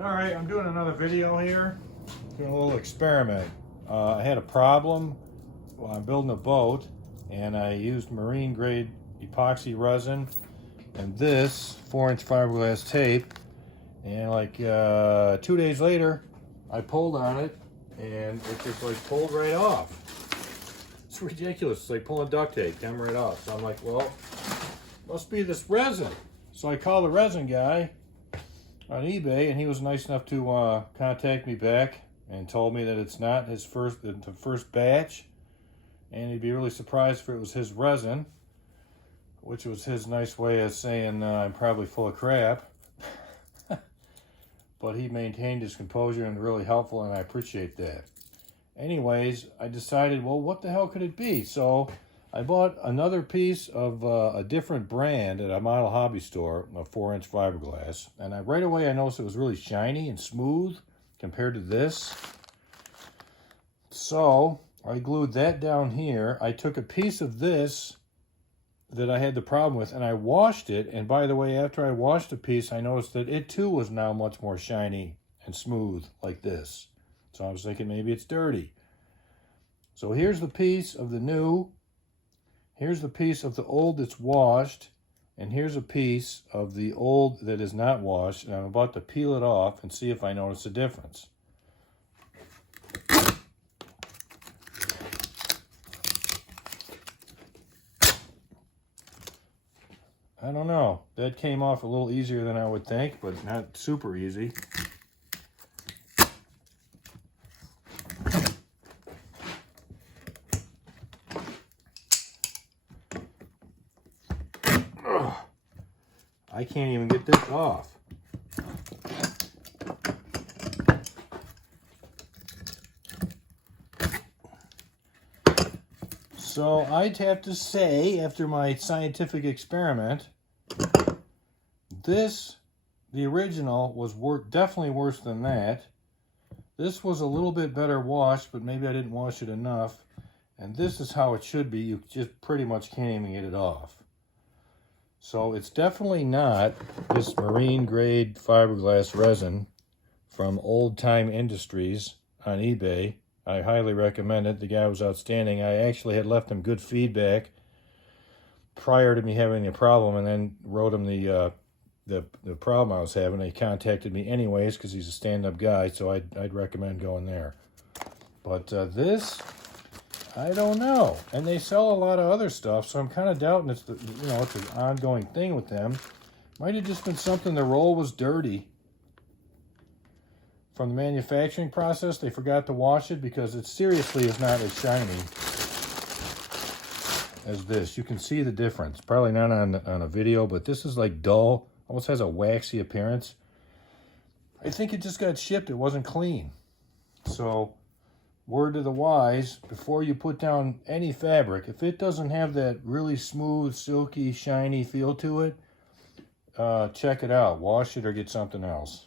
Alright, I'm doing another video here. Doing a little experiment. I had a problem while I'm building a boat, and I used marine grade epoxy resin and this 4-inch fiberglass tape, and like 2 days later I pulled on it and it just like pulled right off. It's ridiculous. It's like pulling duct tape, came right off. So I'm like, well, must be this resin. So I called the resin guy on eBay, and he was nice enough to contact me back and told me that it's not the first batch, and he'd be really surprised if it was his resin, which was his nice way of saying I'm probably full of crap. But he maintained his composure and really helpful, and I appreciate that. Anyways, I decided, well, what the hell could it be? So I bought another piece of a different brand at a model hobby store, a 4-inch fiberglass. And right away I noticed it was really shiny and smooth compared to this. So I glued that down here. I took a piece of this that I had the problem with, and I washed it. And by the way, after I washed the piece, I noticed that it too was now much more shiny and smooth like this. So I was thinking maybe it's dirty. So here's the piece of the new. Here's the piece of the old that's washed, and here's a piece of the old that is not washed, and I'm about to peel it off and see if I notice a difference. I don't know. That came off a little easier than I would think, but not super easy. I can't even get this off. So I'd have to say, after my scientific experiment, the original was definitely worse than that. This was a little bit better washed, but maybe I didn't wash it enough. And this is how it should be. You just pretty much can't even get it off. So it's definitely not this marine grade fiberglass resin from Old Time Industries on eBay. I highly recommend it. The guy was outstanding. I actually had left him good feedback prior to me having a problem, and then wrote him the problem I was having. He contacted me anyways because he's a stand-up guy, so I'd recommend going there. But this, I don't know. And they sell a lot of other stuff, so I'm kind of doubting it's it's an ongoing thing with them. Might have just been something the roll was dirty from the manufacturing process. They forgot to wash it, because it seriously is not as shiny as this. You can see the difference. Probably not on a video, but this is like dull, almost has a waxy appearance. I think it just got shipped. It wasn't clean. So word to the wise, before you put down any fabric, if it doesn't have that really smooth, silky, shiny feel to it, check it out. Wash it or get something else.